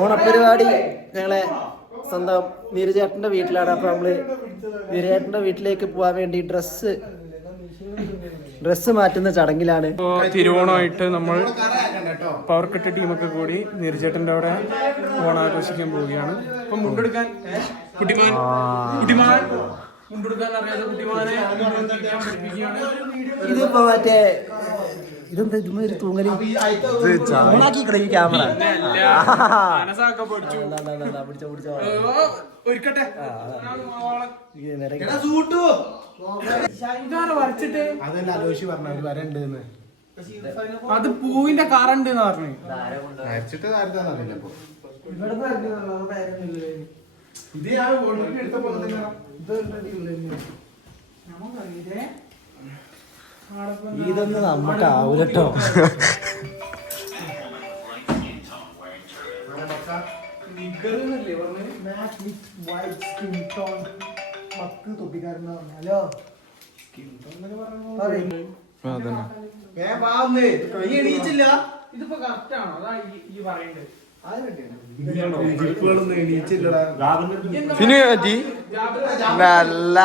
ഓണപ്പരിപാടി ഞങ്ങളെ സ്വന്തം വീരചേട്ടൻ്റെ വീട്ടിലാണ്. അപ്പോൾ നമ്മൾ വീരചേട്ടൻ്റെ വീട്ടിലേക്ക് പോകാൻ വേണ്ടി ഡ്രസ്സ് മാറ്റുന്ന ചടങ്ങിലാണ്. തിരുവോണമായിട്ട് നമ്മൾ പവർക്കട്ട് ടീമൊക്കെ കൂടി നീർച്ചേട്ടൻ്റെ അവിടെ ഓണാഘോഷിക്കാൻ പോവുകയാണ്. അപ്പം മുണ്ടെടുക്കാൻ മുണ്ടെടുക്കാൻ അറിയാതെ കുട്ടിമാനെ ഇതിപ്പോ മറ്റേ ഇതെന്താ ഇതുമ ഒരു തൂങ്ങല് ക്യാമറ വരച്ചിട്ട് അതല്ല ആലോചിച്ച് പറഞ്ഞ ഒരു വരണ്ട് അത് പൂവിന്റെ കാറുണ്ട് പറഞ്ഞു വരച്ചിട്ട് ഇതൊന്നും നമുക്ക് ആവൂലട്ടോ. ഇതിപ്പോ കറക്റ്റ് ആണോ അതാ ഈ പറയണ്ടത്? പിന്നെ നല്ല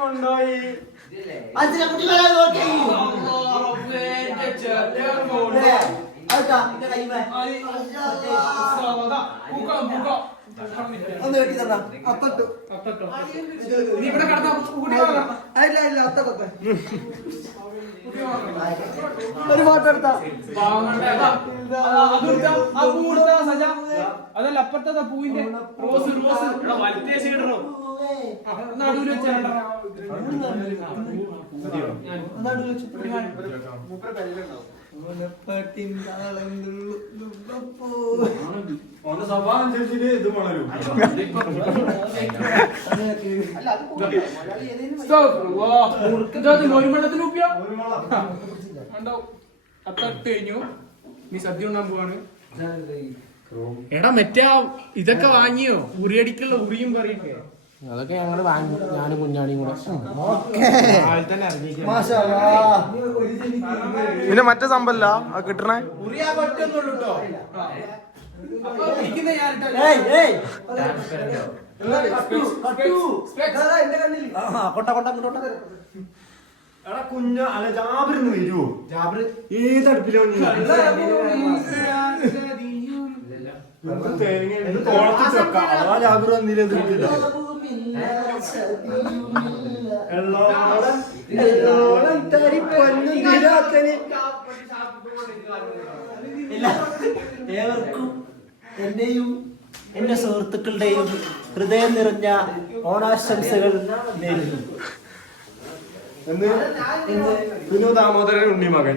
കൊണ്ടോയി ഒന്ന് വെട്ടി തന്നാ ഇവിടെ കടന്ന ഒരു ഫോട്ടോ എടുത്താ അതല്ല അപ്പുറത്തെ പൂവിന്റെ റോസ് നടുവിൽ വെച്ചാൽ വെള്ളത്തിന് ഉപ്പിയോ അത്തട്ട് കഴിഞ്ഞു. നീ സദ്യ ഉണ്ടാൻ പോവാണ്. എടാ മറ്റേ ഇതൊക്കെ വാങ്ങിയോ? ഉറിയടിക്കുള്ള ഉറിയും പറയൊക്കെ അതൊക്കെ ഞങ്ങള് വാങ്ങി. ഞാനും കുഞ്ഞാണിയും കൂടെ. പിന്നെ മറ്റേ സംഭവല്ല കിട്ടണേ കുഞ്ഞ അല്ല ജാബിറിന്ന് വരുവോ? ജാബിർ ഏതടുപ്പിലോ തോളത്ത് വെക്കാം. അതാ ജാബിർ വന്നില്ല. ഏവർക്കും എന്റെയും എന്റെ സുഹൃത്തുക്കളുടെയും ഹൃദയം നിറഞ്ഞ ഓണാശംസകൾ നേരുന്നു. കുഞ്ഞു ദാമോദരൻ ഉണ്ണിമകൻ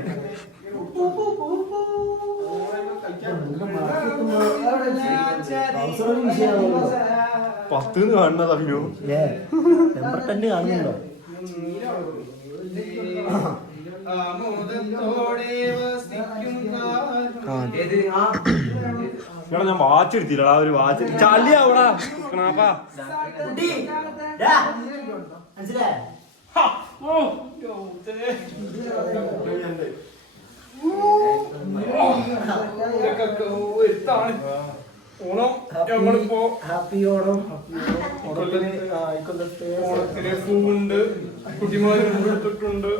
പത്ത് കാണുന്നത് അഭിനോ നമ്പർ 10 കാണുന്നുണ്ടോ? ഞാൻ വാച്ച് എടുത്തില്ല. ഒരു വാച്ച് ചളിയാവടാ. ഓണം ഞങ്ങളിപ്പോ ഹാപ്പി ഓണം. ഓണത്തിന് പൂവുണ്ട്, കുട്ടിമാര് മുമ്പെടുത്തിട്ടുണ്ട്.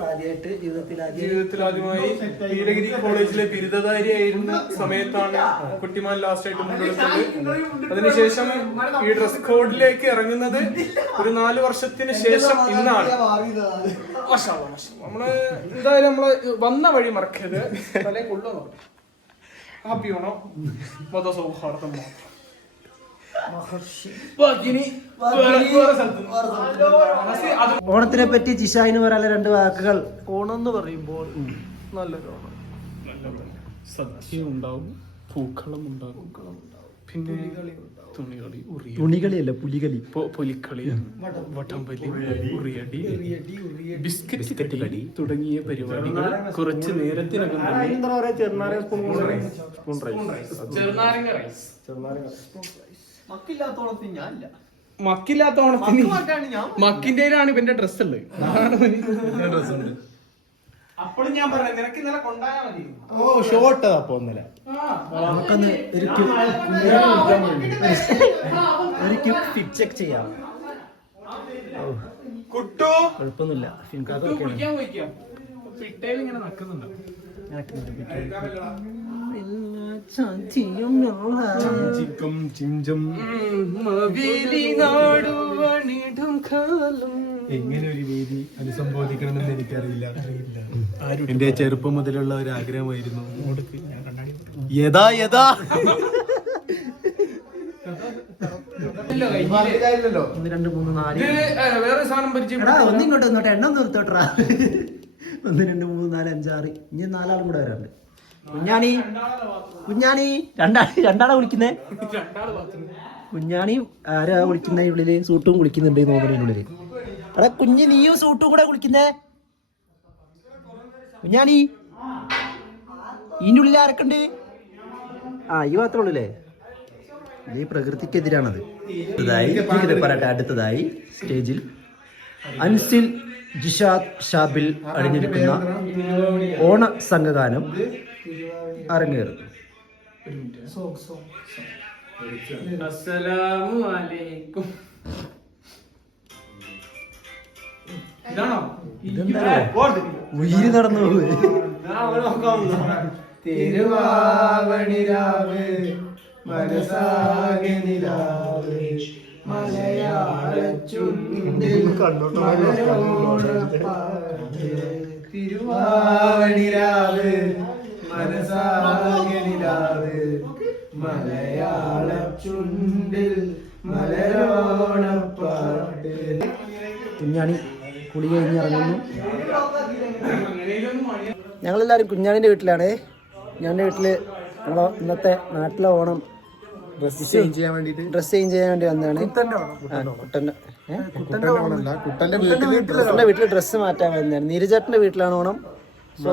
ജീവിതത്തിൽ ആദ്യമായി നീലഗിരി കോളേജിലെ ബിരുദധാരിയായിരുന്ന സമയത്താണ് കുട്ടിമാൻ ലാസ്റ്റ് ആയിട്ട് മുമ്പെടുത്തത്. അതിനുശേഷം ഈ ഡ്രസ് കോഡിലേക്ക് ഇറങ്ങുന്നത് ഒരു 4 വർഷത്തിന് ശേഷം ഇന്നാണ്. നമ്മള് എന്തായാലും നമ്മള് വന്ന വഴി മറക്കരുത്. തലേ കൊള്ളു ഹാപ്പി ഓണം. മതസൗഹാർദ്ദം മാത്രം. ഓണത്തിനെ പറ്റി ജിഷായിന് പറയാനുള്ള 2 വാക്കുകൾ. ഓണം എന്ന് പറയുമ്പോൾ നല്ലൊരു ഓണം. സദ്യ ഉണ്ടാവും, പൂക്കളം ഉണ്ടാവും, പിന്നെ തുണികളിയല്ല പുലികളി, പുലിക്കളി, വടംവലി, ഉറിയടി, ബിസ്ക്കറ്റ് കടി തുടങ്ങിയ പരിപാടികൾ കുറച്ച് നേരത്തിനകം ചെറുനാരങ്ങ റൈസ്. മക്കില്ലാത്ത ഓണത്തിന് മക്കിന്റെയിലാണ് ഇവന്റെ ഡ്രസ് ഉള്ളത്. അപ്പോഴും ഞാൻ പറയാം നിനക്ക് ഇന്നലെ കൊണ്ടായാ മതി. ഓ ഷോട്ട് അപ്പൊ ഒന്നല്ല നമുക്കൊന്ന് ഒരു ഫിറ്റ് ചെക്ക് ചെയ്യാം. കുട്ടു കുഴപ്പമൊന്നുമില്ല. കുളിക്കാൻ പോയിക്കാം. പിട്ടേൽ ഇങ്ങനെ നടക്കുന്നുണ്ട്. എങ്ങനെ ഒരു വേദി അഭിസംബോധിക്കണമെന്ന് എനിക്കറിയില്ല. എന്റെ ചെറുപ്പം മുതലുള്ള ഒരു ആഗ്രഹമായിരുന്നു. യഥാ യഥാ ഒന്ന് 2 3 4 വേറെ സാധനം പരിചയം. ഒന്നിങ്ങോട്ട് വന്നോട്ടെ, എണ്ണം നിർത്തോട്ടാ. 1 2 3 4 5 6 ഇനി 4 ആളും കൂടെ വരാണ്ട്. കുഞ്ഞാണി രണ്ടാളെ വിളിക്കുന്നേ. കുഞ്ഞാണി ആരാ വിളിക്കുന്ന ഉള്ളില്? സൂട്ടും കുളിക്കുന്നുണ്ട് നോക്കുന്നതിനുള്ളില്. എടാ കുഞ്ഞ്, നീയും സൂട്ടും കൂടെ കുളിക്കുന്നേ. കുഞ്ഞാണി ഇതിൻ്റെ ഉള്ളിൽ ആരൊക്കെ ഉണ്ട്? ഈ മാത്രമേ ഉള്ളൂല്ലേ? ഈ പ്രകൃതിക്കെതിരാണത്. അടുത്തതായി സ്റ്റേജിൽ അൻസിൽ ജിഷാദ് ഷാബിൽ അണിഞ്ഞിരിക്കുന്ന ഓണ സംഘഗാനം അരങ്ങേറും. അസ്സലാമു അലൈക്കും. ഇതാണോ? ഉയിര് നടന്നു പോവേ. തിരുവാവണിരാവ് മനസാകെ നിലാവ് മലയാളച്ചുണ്ടിൽ തിരുവാവണിരാവ് മനസാകെ നിലാവ് മലയാളച്ചുണ്ടിൽ മലരോണപ്പാട്ട്. കുഞ്ഞാണി കുളി കഴിഞ്ഞ് ഇറങ്ങുന്നു. ഞങ്ങളെല്ലാവരും കുഞ്ഞാണിൻ്റെ വീട്ടിലാണ്. കുഞ്ഞാണിൻ്റെ വീട്ടിൽ ഞങ്ങൾ ഇന്നത്തെ നാട്ടിലെ ഓണം ഡ്രസ് ചേഞ്ച് ചെയ്യാൻ വേണ്ടി വന്നതാണ്. കുട്ടൻ്റെ വീട്ടിൽ ഡ്രസ്സ് മാറ്റാൻ വന്നതാണ്. നീരജേട്ടൻ്റെ വീട്ടിലാണ് ഓണം. സോ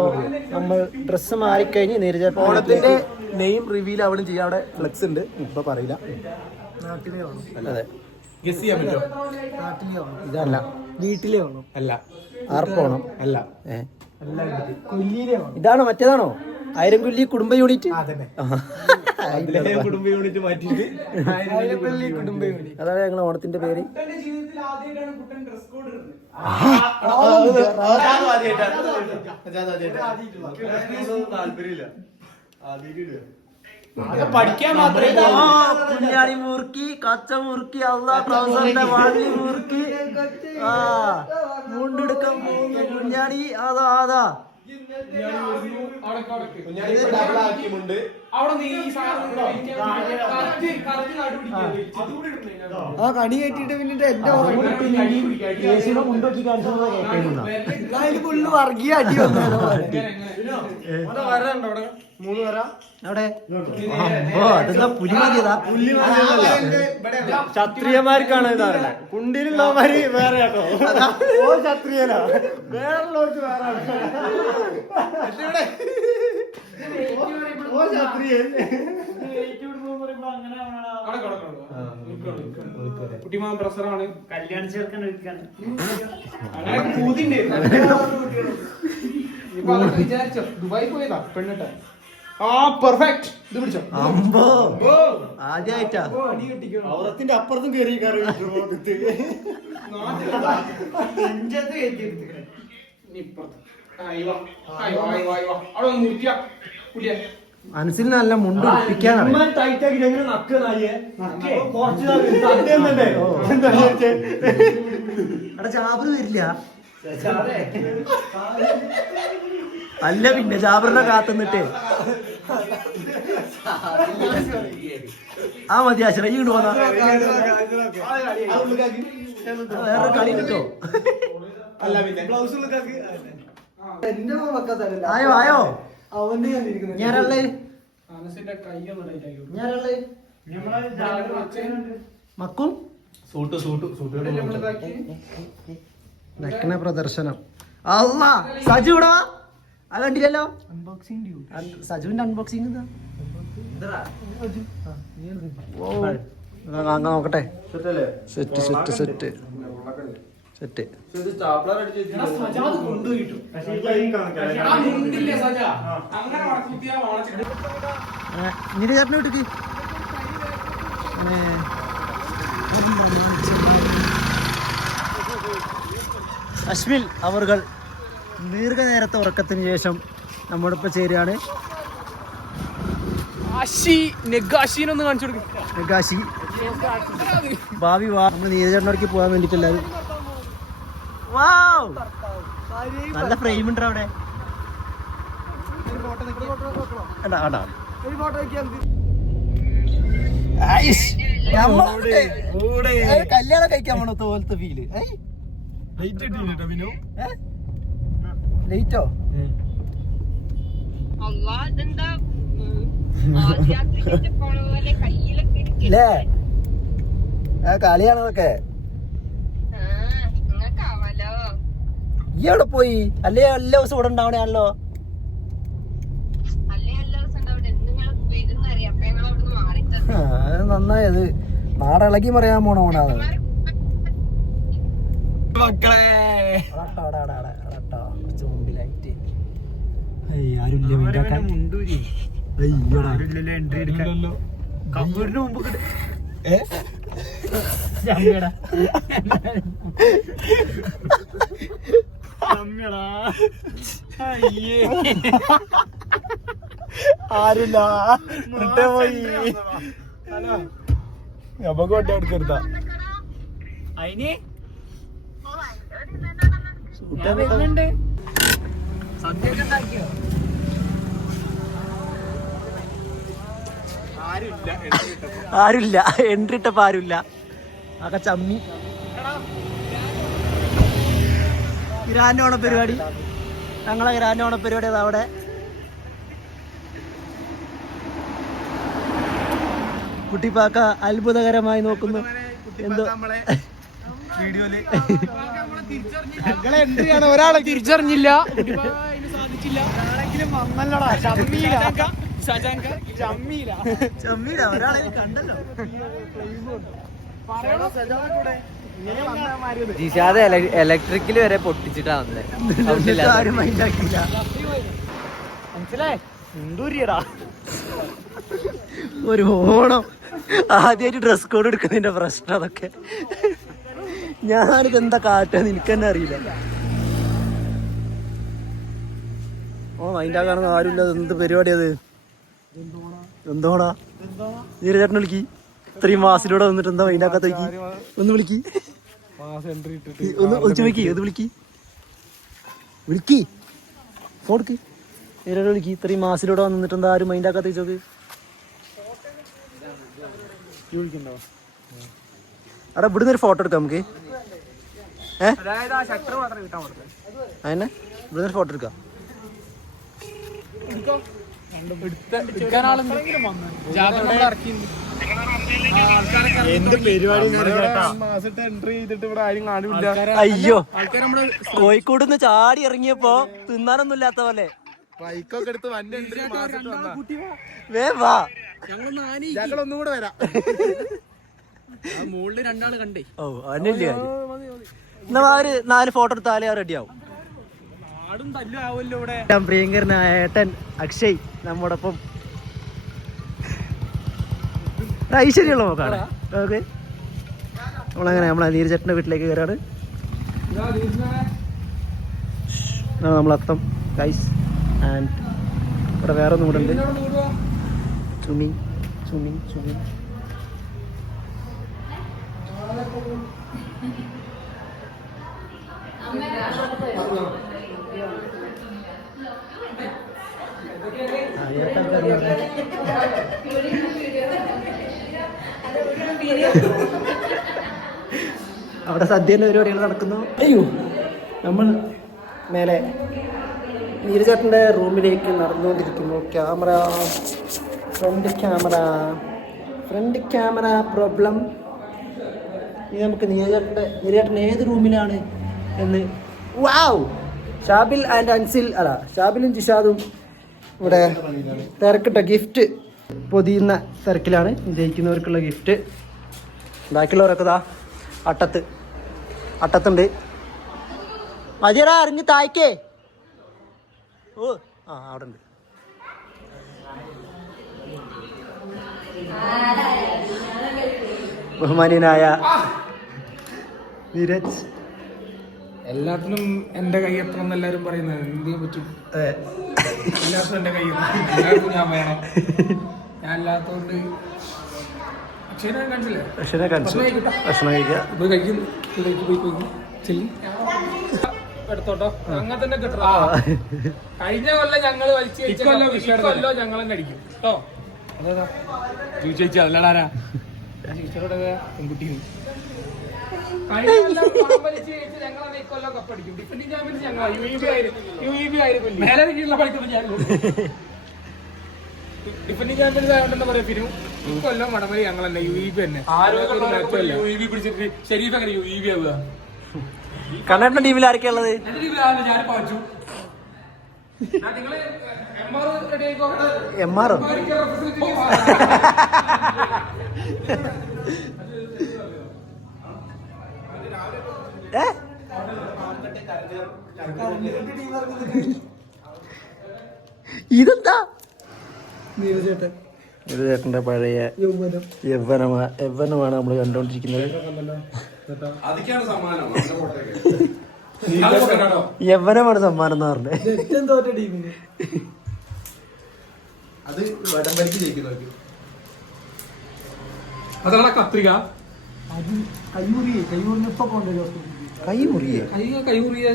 നമ്മൾ ഡ്രസ്സ് മാറിക്കഴിഞ്ഞ് നീരജേട്ടൻ ഓണത്തിന്റെ നെയിം റിവീൽ അവിടെ ചെയ്യാം. അവിടെ ഫ്ലെക്സ് ഉണ്ട്, ഇപ്പൊ പറയില്ല. അതെ, ഗസ് ചെയ്യാൻ പറ്റുമോ? ഇതല്ല, വീട്ടിലെ ഓണം അല്ല, ആർപ്പോണം അല്ല, ഇതാണോ? മറ്റേതാണോ? 1000 കൊല്ലി കുടുംബ യൂണിറ്റ്. കുടുംബ യൂണിറ്റ് മാറ്റിയിട്ട് കുടുംബ യൂണിറ്റ്. അതാണ് ഞങ്ങൾ ഓണത്തിന്റെ പേര്. ജീവിതത്തിൽ ആദ്യമായിട്ടാണ് കുട്ടൻ ഡ്രസ് കോഡ് ഇടുന്നത്. പഠിക്കാൻ മാത്രമേ കുഞ്ഞാണി മുറുക്കി, കച്ച മുറുക്കി, അള്ളാ ട്രൗസറിന്റെ വാളി മുറുക്കി, മുണ്ടെടുക്കാൻ പോകുന്നു കുഞ്ഞാണി. അതാ കണി കയറ്റിട്ട് പിന്നെ എന്റെ മുണ്ടോക്കി കാണിച്ചത് ഫുള്ള് വർഗീയ അടി വന്നാലോ. അവിടെ അതെന്താ പുലി മതിയതാ? ക്ഷത്രിയന്മാർക്കാണ് ഇതാറേ, കുണ്ടിലുള്ളവന്മാര് വേറെ കേട്ടോ. ഓ ക്ഷത്രിയനാ, വേറെയുള്ളവർക്ക് വേറെ ഓ ക്ഷത്രിയൻ. കുട്ടിമാൻ പ്രസറാണ്. കല്യാണ ചേർക്കാൻ വിചാരിച്ചോ ദുബായി പോയതാ പെണ്ണിട്ട്. പെർഫെക്റ്റ്. ഇത് പിടിച്ചോ. അമ്പോ ആദ്യായിട്ടാ ഔറത്തിന്റെ അപ്പുറത്തും കയറി കയറി മനസ്സിൽ നല്ല മുണ്ട് ഉടുപ്പിക്കാനറിയാം. ടൈറ്റാക്കി എങ്ങനെ നക്കനായേ അവിടെ ജാബർ വരില്ല. അല്ല പിന്നെ ജാബറിനെ കാത്തുന്നിട്ട് മതി ആശ്ര ഇങ്ങോട്ട് പോന്ന വേറെ കളി കിട്ടോ. ആയോ ആയോ ഞാനല്ലേ മക്കും നഗ്ന പ്രദർശനം. അല്ലാ സജു ഇവിടെ അത് കണ്ടില്ലല്ലോ. സജുവിന്റെ അൺബോക്സിംഗ് നോക്കട്ടെ. Set set set set. ചേട്ടനെ വിട്ടിക്ക് അശ്വിൽ അവർകൾ ദീർഘനേരത്തെ ഉറക്കത്തിന് ശേഷം നമ്മുടെ ഒപ്പം ചേരുകയാണ്. നെഗാശിനൊന്ന് കാണിച്ചു കൊടുക്കും. നെഗാശി ഭാവി വാ നമ്മൾ നീരജേട്ടനോടേക്ക് പോകാൻ വേണ്ടിട്ടല്ലാതെ. നല്ല ഫ്രെയിം ഉണ്ട് അവിടെ. കല്യാണം കഴിക്കാൻ പോണോ തോലത്തെ ഫീല്. ലേറ്റോ ഇല്ലേ കളിയാണതൊക്കെ. ഈ എവിടെ പോയി? അല്ലേ എല്ലാ ദിവസം ഇവിടെ ഉണ്ടാവണേയാണല്ലോ. നന്നായത് നാടിളക്കി പറയാൻ പോണോണത്. ആരില്ല പോയി നമുക്ക് വണ്ടി എടുത്തെടുത്താ. അതിന് ആരുമില്ല. എൻട്രി ഇട്ടപ്പോ ആരുമില്ല. ആകെ ചമ്മി. ഗ്രാൻഡ് ഓണ പരിപാടി, ഞങ്ങളെ ഗ്രാൻഡ് ഓണ പരിപാടി അതാ അവിടെ. കുട്ടിപ്പാക്ക അത്ഭുതകരമായി നോക്കുന്നു. എന്തോ ഒരാളെ തിരിച്ചറിഞ്ഞില്ല. ഒരാളെ കണ്ടല്ലോ. ജിഷാദ് ഇലക്ട്രിക്കല് വരെ പൊട്ടിച്ചിട്ടാ ആരും മൈൻഡാക്കില്ല. മനസ്സിലായി എന്തൂരിയടാ. ഒരു ഓണം ആദ്യമായിട്ട് ഡ്രസ് കോഡ് എടുക്കുന്നതിന്റെ പ്രശ്നം അതൊക്കെ. ഞാനിത് എന്താ കാട്ടാന്ന് എനിക്ക് തന്നെ അറിയില്ല. മൈൻഡാക്കാണെന്ന് ആരുമില്ല. എന്ത് പരിപാടി അത്? എന്തോടാ നീരചേട്ടനെ വിളിക്കി. ഇത്രയും മാസത്തിലൂടെ വന്നിട്ട് എന്താ മൈൻഡാക്കാത്തേക്ക്? ഒന്ന് വിളിക്കി, ഒന്ന് ചോദിക്കി, ഒന്ന് വിളിക്കി ഫോൺക്ക് നീരേട്ടനെ വിളിക്കി. ഇത്രയും മാസത്തിലൂടെ വന്നിട്ട് എന്താ ആരും മൈൻഡാക്കാത്തേക്ക് ചോക്ക്. അവിടെ ഇവിടുന്ന് ഒരു ഫോട്ടോ എടുക്കാം നമുക്ക്. അതന്നെ ഇവിടുന്ന് ഒരു ഫോട്ടോ എടുക്കാം. എന്ത് പരിപാടി എൻട്രി ചെയ്തിട്ട് ഇവിടെ ആരും കാണില്ല. അയ്യോ, കോഴിക്കോട് നിന്ന് ചാടി ഇറങ്ങിയപ്പോ തിന്നാനൊന്നും ഇല്ലാത്ത പോലെ ബൈക്കൊക്കെ എടുത്ത് വണ്ടി വേ വാ. ഞങ്ങളൊന്നും കൂടെ വരാം. മുകളില് രണ്ടാള് കണ്ടേ. ഓ അതന്നെ എന്നാ ഒരു 4 ഫോട്ടോ എടുത്താലേ റെഡി ആവും. പ്രിയങ്കരനായ ഏട്ടൻ അക്ഷയ് നമ്മോടൊപ്പം. ഐശ്വര്യമുള്ള നോക്കാണ്. ഓക്കെ, നമ്മളങ്ങനെ നമ്മളെ നീരജേട്ടൻ്റെ വീട്ടിലേക്ക് കയറാണ്. നമ്മളെത്തും ഗൈസ്. ആൻഡ് ഇവിടെ വേറെ ഒന്നും കൂടെ ഉണ്ട്. ചുമി ചുമി ചുമി. അവിടെ സദ്യൻ്റെ പരിപാടികൾ നടക്കുന്നു. അയ്യോ, നമ്മൾ മേലെ നീരജേട്ടൻ്റെ റൂമിലേക്ക് നടന്നുകൊണ്ടിരിക്കുന്നു. Front camera problem. ഇനി നമുക്ക് നീരജേട്ടൻ ഏത് റൂമിലാണ് എന്ന്. വാവ്, ഷാബിൽ ആൻഡ് അൻസിൽ അല്ല ഷാബിലും ജിഷാദും ഇവിടെ തിരക്കിട്ട ഗിഫ്റ്റ് പൊതിയുന്ന തിരക്കിലാണ്. ജയിക്കുന്നവർക്കുള്ള ഗിഫ്റ്റ്. ബാക്കിയുള്ളവരൊക്കെ ദാ അട്ടത്ത് അട്ടത്തുണ്ട്. മതിയടാ അറിഞ്ഞ് തായ്ക്കേ. ഓ ആ അവിടെ ഉണ്ട്. ബഹുമാനീയനായ നീരജ്. എല്ലാത്തിനും എന്റെ കൈ എത്തണം എല്ലാരും പറയുന്നത്. എന്ത് ചെയ്യാൻ പറ്റും? എല്ലാത്തിനും എന്റെ കൈ എല്ലാവർക്കും ഞാൻ വേണം. ഞാൻ അല്ലാത്തോണ്ട് അക്ഷയനെ കാണിച്ചില്ലേ? ഭക്ഷണം കഴിച്ചു. ഭക്ഷണം കഴിക്കുക. പോയി കഴിക്കും. പോയി ചെല്ലി എടുത്തോട്ടോ. അങ്ങനെ തന്നെ കിട്ടോ. കഴിഞ്ഞ കൊല്ലം ഞങ്ങള് വലിച്ചു കൊല്ലോ ഞങ്ങൾ തന്നെ അടിക്കും കേട്ടോ. അതേതാ ചോദിച്ചു അതല്ലടാരാ ടീച്ചറോട് പെൺകുട്ടി. കഴിഞ്ഞ കൊല്ലം വലിച്ചു കഴിച്ച് ഞങ്ങളെ ഈ കൊല്ലം കപ്പടിക്കും. ഡിഫൻഡിംഗ് ചാമ്പ്യൻസ് ഞങ്ങൾ UEB ആയിരുന്നു. മേലെ കീഴിലുള്ള പഠിക്കുന്നത് ഞാൻ ഡിഫൻഡിംഗ് ചാമ്പ്യൻസ് ആയതുകൊണ്ടെന്ന് പറയാം. പിന്നെ ഈ കൊല്ലം വടംവലി ഞങ്ങൾ തന്നെ UEB തന്നെ. UEB പിടിച്ചിട്ട് ഷെരീഫ് അങ്ങനെ UEB ആവുക. കണ്ണേട്ട ടീമിൽ ആരൊക്കെയാ ഉള്ളത്? MR ഇതെന്താ? ഇത് ചേട്ടന്റെ പഴയ യൗവനമാണ് നമ്മൾ കണ്ടോണ്ടിരിക്കുന്നത്. യൗവനമാണ് സമ്മാനം എന്ന് പറഞ്ഞത്. അത് വടംവലിക്ക് ജയിക്കുന്നവർക്ക്. അതാണ് കത്രിക. കൈ മുറിയേ.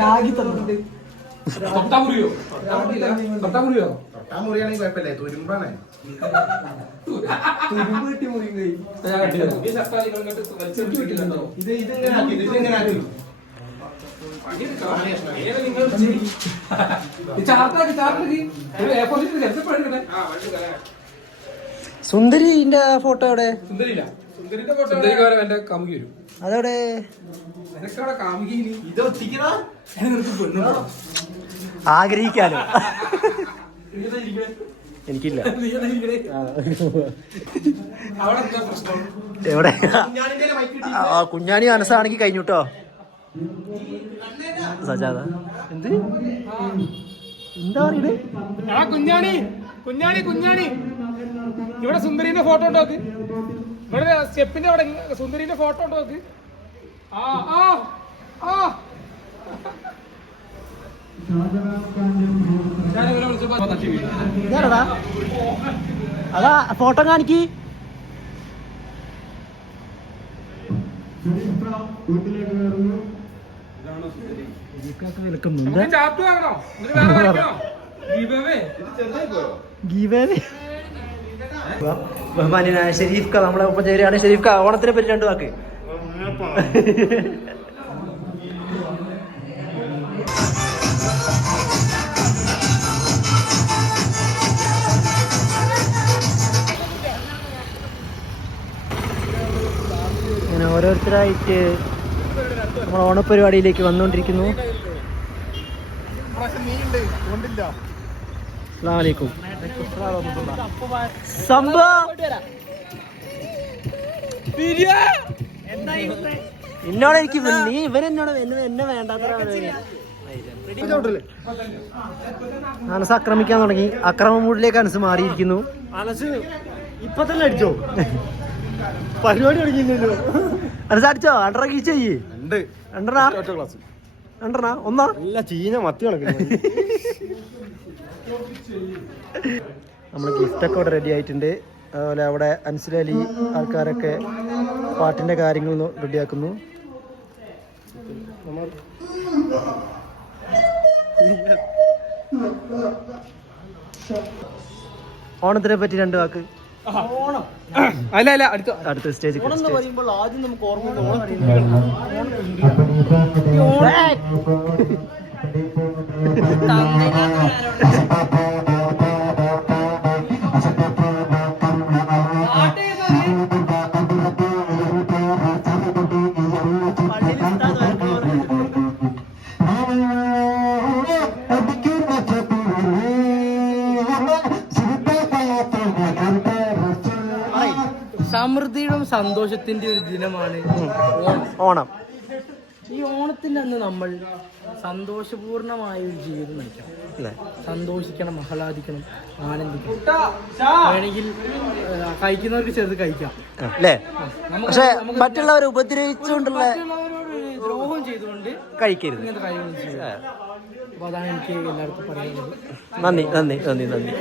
രാഗി തന്നിട്ടുണ്ട്. മുറിയാണെങ്കിൽ കുഴപ്പമില്ലേ? തുരുമ്പാണ്. സുന്ദരിന്റെ ഫോട്ടോ എവിടെ? സുന്ദരിന്റെ ഫോട്ടോ എന്റെ കാമുകി വരും. അതെവിടെ? ആഗ്രഹിക്കാലോ. എനിക്കില്ല. എവിടെ? കുഞ്ഞാണി മനസ്സാണെങ്കിൽ കഴിഞ്ഞു കേട്ടോ. സജാദ എന്ത് എന്താ പറയണേ? കുഞ്ഞാണി ഇവിടെ സുന്ദരിന്റെ ഫോട്ടോ ഉണ്ടോ? ഇവിടെ സ്റ്റെപ്പിന്റെ അവിടെ സുന്ദരിന്റെ ഫോട്ടോ ഉണ്ടോ? അതാ ഫോട്ടോ കാണിക്ക്. ബഹുമാനായ ഷെരീഫ് ക നമ്മളെ ഒപ്പം ചേരുകയാണ്. ഷെരീഫ് ക ഓണത്തിനെ പറ്റി 2 വാക്ക്. ഇങ്ങനെ ഓരോരുത്തരായിട്ട് നമ്മൾ ഓണപരിപാടിയിലേക്ക് വന്നുകൊണ്ടിരിക്കുന്നു. അസ്സലാമു അലൈക്കും. സംഭവം എന്നോട് എനിക്ക് നീ ഇവരെന്നോട് എന്നെ വേണ്ടാത്ത അനസ് ആക്രമിക്കാൻ തുടങ്ങി. അക്രമ മൂഡിലേക്ക് അനസ് മാറിയിരിക്കുന്നു. അനസ് ഇപ്പൊ തന്നെ അടിച്ചോ? പരിപാടി തുടങ്ങിയില്ലല്ലോ. അനസ് അടിച്ചോ? അണ്ടറ രണ്ടെണ്ണ ഒന്നാ ചീന മത്തി കിടക്കുന്നു. നമ്മൾ ഗിഫ്റ്റൊക്കെ ഇവിടെ റെഡി ആയിട്ടുണ്ട്. അതുപോലെ അവിടെ അൻസിലി ആൾക്കാരൊക്കെ പാട്ടിന്റെ കാര്യങ്ങൾ റെഡിയാക്കുന്നു. ഓണത്തിനെ പറ്റി 2 വാക്ക്. അടുത്ത സ്റ്റേജ് പറയുമ്പോൾ ആദ്യം നമുക്ക് സമൃദ്ധിയുടെ സന്തോഷത്തിന്റെ ഒരു ദിനമാണ് ഓണം. ഈ ഓണത്തിന്റെ അന്ന് നമ്മൾ സന്തോഷപൂർണമായ ഒരു ജീവിതം നയിക്കണം അല്ലേ? സന്തോഷിക്കണം, ആഹ്ലാദിക്കണം, ആനന്ദിക്കണം. വേണമെങ്കിൽ കഴിക്കുന്നവർക്ക് ചെറുത് കഴിക്കാം അല്ലേ? പക്ഷെ മറ്റുള്ളവരെ ഉപദ്രവിച്ചുകൊണ്ടുള്ള ദ്രോഹം ചെയ്തുകൊണ്ട് കഴിക്കരുത്. ഇങ്ങനത്തെ കാര്യങ്ങൾ ചെയ്യാം. അപ്പൊ അതാണ് എനിക്ക് എല്ലാവർക്കും പറയാനുള്ളത്. നന്ദി നന്ദി നന്ദി നന്ദി.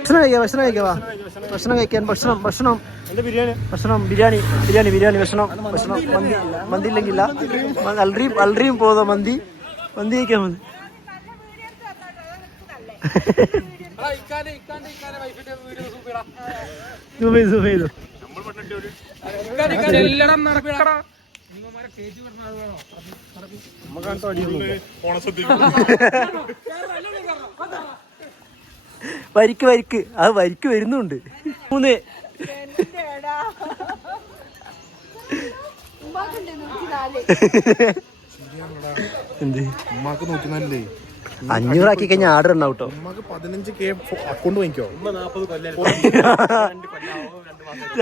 ഭക്ഷണം കഴിക്കാം, ഭക്ഷണം കഴിക്കാം, ഭക്ഷണം കഴിക്കാൻ. ഭക്ഷണം ഭക്ഷണം ഭക്ഷണം ബിരിയാണി ബിരിയാണി ബിരിയാണി ഭക്ഷണം ഭക്ഷണം. മന്തി മന്തി ഇല്ലെങ്കില്ല, അൽറിയും പോതോ മന്തി മന്തി കഴിക്കാൻ മതി. വരിക്ക് വരിക്ക് അത് വരിക്ക് വരുന്നുണ്ട്. 3 എന്ത് ഉമ്മാക്ക് 104 500 ആക്കി കഴിഞ്ഞാൽ ആർഡർ ഉണ്ടാവും കേട്ടോ. ഉമ്മാക്ക് 15K അക്കൗണ്ട് വാങ്ങിക്കോ.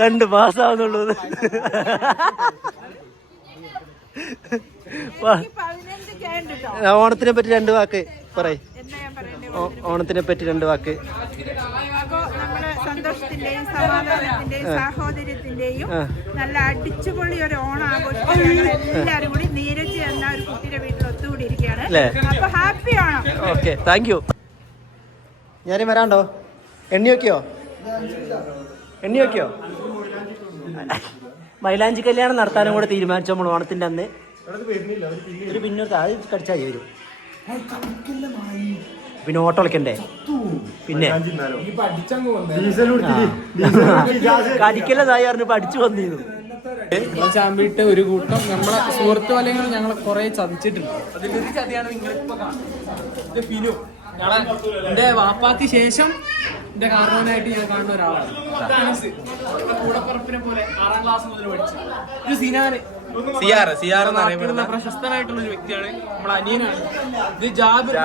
2 മാസം ആവുന്നുള്ളൂ. ഓണത്തിനെ പറ്റി 2 വാക്ക് പറയ്. ഓണത്തിനെ പറ്റി 2 വാക്ക്. നമ്മുടെ സന്തോഷത്തിന്റെയും സമാധാനത്തിന്റെയും സാഹോദര്യത്തിന്റെയും നല്ല അടിച്ചുപൊളി ഒരു ഓണം ആഘോഷിക്കാൻ ഞങ്ങൾ എല്ലാവരും കൂടി നീരജ് എന്ന ഒരു കുട്ടിയുടെ വീട്ടിൽ ഒത്തുകൂടിയിരിക്കുകയാണ്. അപ്പൊ happy Onam. Okay, thank you. ഞാനും വരാണ്ടോ? എണ്ണി വെക്കോ? എണ്ണി വെക്കോ? മൈലാഞ്ചി കല്യാണം നടത്താനും കൂടെ തീരുമാനിച്ചു നമ്മൾ ഓണത്തിന്റെ അന്ന്. ഒരു പിന്നോട്ട് അത് കടിച്ചാൽ വരും. പിന്നെ ഓട്ടോ കളിക്കണ്ടേ? പിന്നെ കടിക്കല്ലതായി പറഞ്ഞ് പഠിച്ചു വന്നിരുന്നു. ചാമ്പിട്ട് ഒരു കൂട്ടം നമ്മളെ സുഹൃത്ത് വലയങ്ങൾ ഞങ്ങളെ കുറെ ചതിച്ചിട്ടുണ്ട്. അതിന്റെ ഒരു ചതിയാണ് നിങ്ങളിപ്പോ കാണുന്നത്. ഫിനു ഞങ്ങളെ എന്റെ വാപ്പാക്ക് ശേഷം എന്റെ കാരണവനായിട്ട് ഞാൻ കാണുന്ന ഒരാളാണ്. കൂടപ്പറപ്പിനെ പോലെ 6ാം ക്ലാസ് മുതൽ പഠിച്ചു ഒരു സിനാന് പ്രശസ്തനായിട്ടുള്ള ഒരു വ്യക്തിയാണ്. നമ്മളെ അനിയനാണ്. ഇത് ജാബിർ,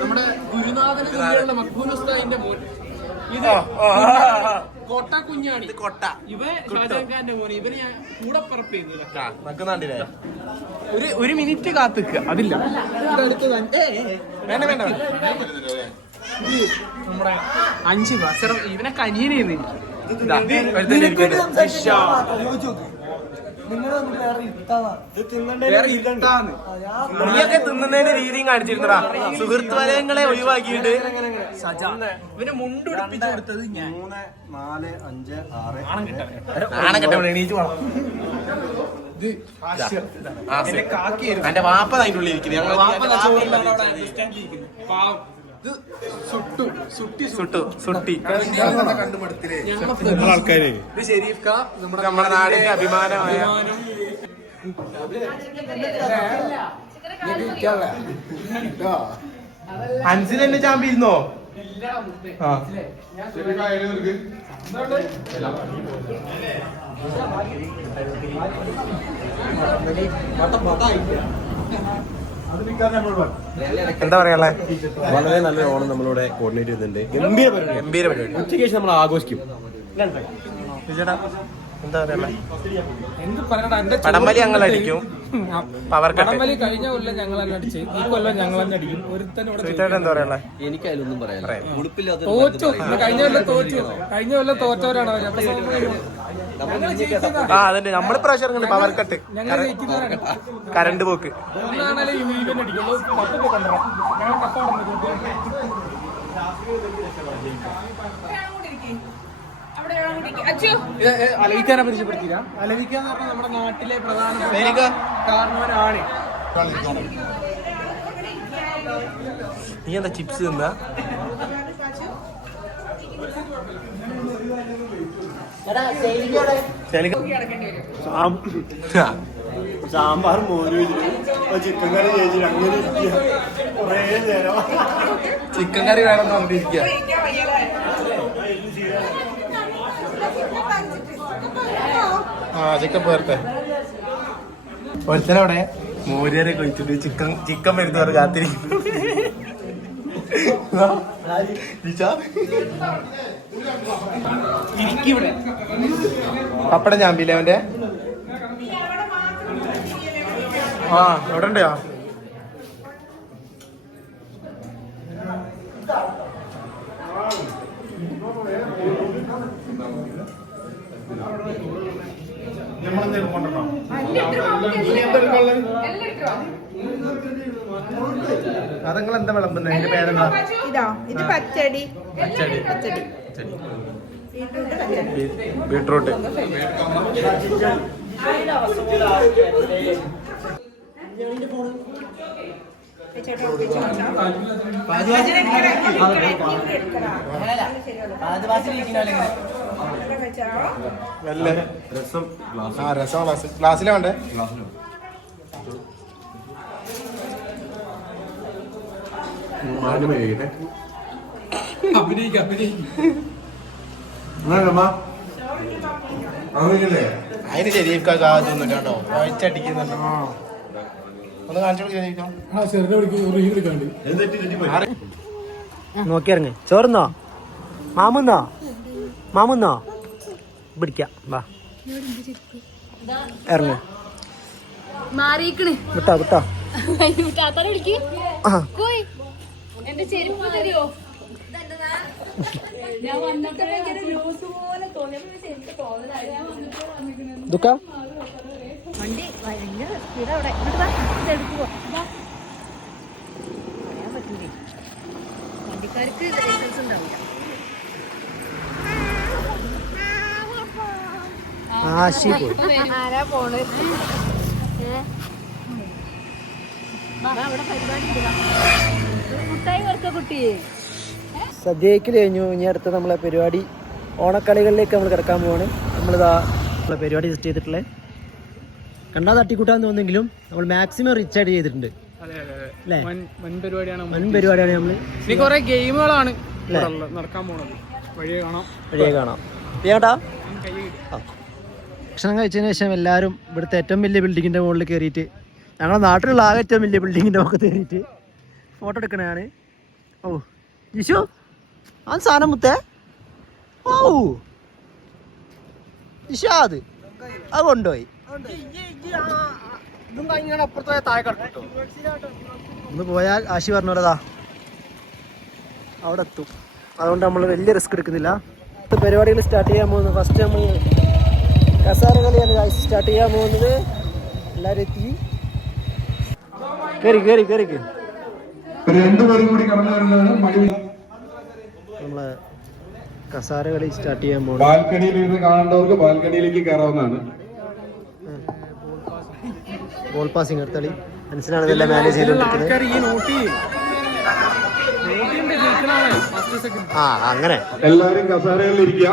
നമ്മുടെ ഗുരുനാഥന്റെ മഖ്ബൂൽ ഉസ്താദിന്റെ മോൻ. ഇത് കോട്ട കുഞ്ഞാണി. ഇവ ഷാജഹാൻ ഖാന്റെ മോൻ. ഇവന് ഞാൻ കൂടപ്പറപ്പ് ചെയ്തു. ഒരു മിനിറ്റ് കാത്തിക്കുക. അതില്ല വേണ്ട വേണ്ട നമ്മുടെ 5 ക്ലാസ് ഇവനെ കനിയനെ നീയൊക്കെ തിന്നുന്നതിന്റെ രീതിയും കാണിച്ചിരുന്നടാ. സുഹൃത്ത് വലയങ്ങളെ ഒഴിവാക്കിയിട്ട് ഇവന് മുണ്ടുടിപ്പിച്ചു കൊടുത്തത് ഞാൻ. 3, 4, 5, 6 ആണക്കെട്ട എണീറ്റ് പോണം. എന്റെ വാപ്പ അതിൻ്റെ ഉള്ളിൽ ഇരിക്കുന്നത്. ആൾക്കാര് ഇത് ഷെരീഫ് കാ, നമ്മുടെ നാടിന്റെ അഭിമാനമായ അൻസിൽ എന്നെ ചാമ്പിരുന്നോ? എന്താ പറയാ? വളരെ നല്ല ഓണം നമ്മളിവിടെ കോർഡിനേറ്റ് ചെയ്തിട്ടുണ്ട്. ഗംഭീര പരിപാടി. ഉച്ചയ്ക്ക് ശേഷം നമ്മൾ ആഘോഷിക്കും. എന്താ പറയാ? എന്ത് പറയണ എന്റെ പടംവലി ഞങ്ങൾ അടിക്കും. പടംവലി കഴിഞ്ഞ കൊല്ലം ഞങ്ങൾ തന്നെ അടിച്ച്, ഈ കൊല്ലം ഞങ്ങൾ തന്നെ അടിക്കും. ഒരുത്തൻ എന്താ പറയാ? എനിക്ക് അതിലൊന്നും പറയാം. തോറ്റു. കഴിഞ്ഞ കൊല്ലം തോറ്റു. കഴിഞ്ഞ കൊല്ലം തോറ്റവരാണ് അവര്. അപ്പൊ അതന്നെ നമ്മള് പ്രാവശ്യം പവർ കട്ട്, ഞങ്ങൾ ജയിക്കുന്നവരാണ്. കറണ്ട് പോക്ക്. ഒന്നാണല്ലേ ഇവൻ അടിക്കുള്ളൂ. 10 കൊണ്ടുവരാം. ഞങ്ങൾ കപ്പ അലവിക്കാനെ പരിചയപ്പെടുത്തില്ല. അലവിക്ക എന്ന് പറഞ്ഞാൽ നമ്മുടെ നാട്ടിലെ പ്രധാന കാരണവനാണ്. നീ എന്താ ചിപ്സ് തിന്നാ? സാമ്പാർ, മോര്, ചിക്കൻ കറി ചേച്ചി അങ്ങനെ കുറേ നേരം ചിക്കൻ കറി വേണമെന്ന് പറഞ്ഞിരിക്കുക. ചിക്കൻ പോരട്ടെ. ഒരുത്തനവിടെ മോരേറെ കഴിച്ചിട്ട് ചിക്കൻ വരുന്നവർ കാത്തിരിക്കും. പപ്പടം ചാമ്പില്ലേ അവന്റെ ആ എവിടെ ഉണ്ടോ അതങ്ങൾ എന്താ വിളമ്പുന്നത് അതിന്റെ പേരെന്താ ഇതോ ഇത് പച്ചടി പച്ചടി ബീട്രൂട്ട് രസം ഗ്ലാസ്സിലെ വേണ്ടേ അതിന് ശരിയാക്കാതൊന്നും കേട്ടോ വായിച്ചടിക്കുന്നുണ്ട് ഒന്ന് കാണിച്ചു നോക്കിയിറങ്ങ്. ചോറുന്നോ? മാമുന്നോ പിടിക്കാം. വാ ഇറങ്ങ്. വിട്ടോ എന്റെ ചെരുപ്പ് തരുമോ? ഞാൻ വന്നപ്പോഴേ ദുഃഖ വണ്ടി ഭയങ്കര സ്പീഡ് അവിടെ എടുക്കുവോ പറയാൻ പറ്റില്ലേ, വണ്ടിക്കാർക്ക് ലൈസൻസ് ഉണ്ടാവില്ല. ആരാ പോണ്? അവിടെ പരിപാടി മുട്ടായി കൊടുക്ക കുട്ടിയെ. സദ്യയ്ക്ക് കഴിഞ്ഞു. ഇനി അടുത്ത നമ്മളെ പരിപാടി ഓണക്കളികളിലേക്ക് നമ്മൾ കിടക്കാൻ പോവാണ്. നമ്മളിതാ നമ്മളെ പരിപാടി സെറ്റ് ചെയ്തിട്ടുള്ളത് കണ്ടാ തട്ടിക്കൂട്ടാന്ന് തോന്നുന്നെങ്കിലും നമ്മൾ മാക്സിമം റിച്ച് ആയിട്ട് ചെയ്തിട്ടുണ്ട്. അല്ലേ? വൻ പരിപാടിയാണ് നമ്മൾ. കുറെ ഗെയിമുകളാണ് നടക്കാൻ പോണത്. വഴിയെ കാണാം. ചേട്ടാ ഭക്ഷണം കഴിച്ചതിന് ശേഷം എല്ലാവരും ഇവിടുത്തെ ഏറ്റവും വലിയ ബിൽഡിങ്ങിൻ്റെ മുകളിൽ കയറിയിട്ട് ഞങ്ങളുടെ നാട്ടിലുള്ള ആകെ ഏറ്റവും വലിയ ബിൽഡിങ്ങിൻ്റെ മുഖത്ത് കയറിയിട്ട് ഫോട്ടോ എടുക്കണതാണ്. ഓ ജിഷു ആ സാധനം മുത്തേ. ഓ ജിഷാദ് അത് കൊണ്ടുപോയി. ഒന്ന് പോയാൽ ആശി പറഞ്ഞോടാ അവിടെ എത്തും. അതുകൊണ്ട് നമ്മൾ വലിയ റിസ്ക് എടുക്കുന്നില്ല. പരിപാടികൾ സ്റ്റാർട്ട് ചെയ്യാൻ പോകുന്നത് ഫസ്റ്റ് നമ്മൾ കസാര കളിയാണ് സ്റ്റാർട്ട് ചെയ്യാൻ പോകുന്നത്. എല്ലാവരും എത്തി. കേറി നമ്മളെ കസാര കളി സ്റ്റാർട്ട് ചെയ്യാൻ പോകുന്നത്. ബാൽക്കണിയിൽ ഇരുന്ന് കാണേണ്ടവർക്ക് ബാൽക്കണിയിലേക്ക് കയറാവുന്നതാണ്. ബോൾ പാസിംഗ് അടുത്തളി മനസ്സിലാണ് ഇതെല്ലാം മാനേജ് ചെയ്തുകൊണ്ടിരിക്കുന്നത്. ആ അങ്ങനെ എല്ലാവരും കസാരകളിൽ ഇരിക്കുക.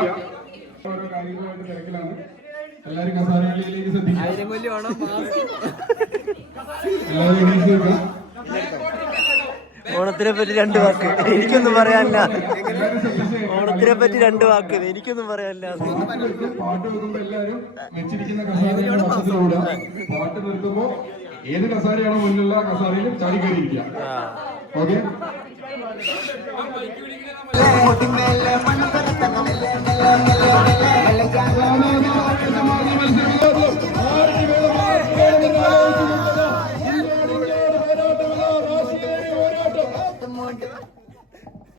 ഓരോ കാര്യങ്ങളുമായിട്ട് തിരക്കിലാണ്. എല്ലാവരും കസാരകളിലേക്ക് ശ്രദ്ധിക്കുക. എല്ലാവരും എണീറ്റ് നിൽക്കുക. ഓണത്തിനെ പറ്റി 2 വാക്ക് എനിക്കൊന്നും പറയാനില്ല. ഓണത്തിനെ പറ്റി 2 വാക്ക് എനിക്കൊന്നും പറയാനില്ല. പാട്ട് വെക്കുമ്പോ എല്ലാവരും വെച്ചിരിക്കുന്ന കസാരയുടെ പക്കത്തിലൂടെ പാട്ട് നിർത്തുമ്പോ ഏത് കസാരയാണോ മുന്നിലുള്ള കസാരയിലും ചാടി കയറിയിരിക്കുക. ഓക്കെ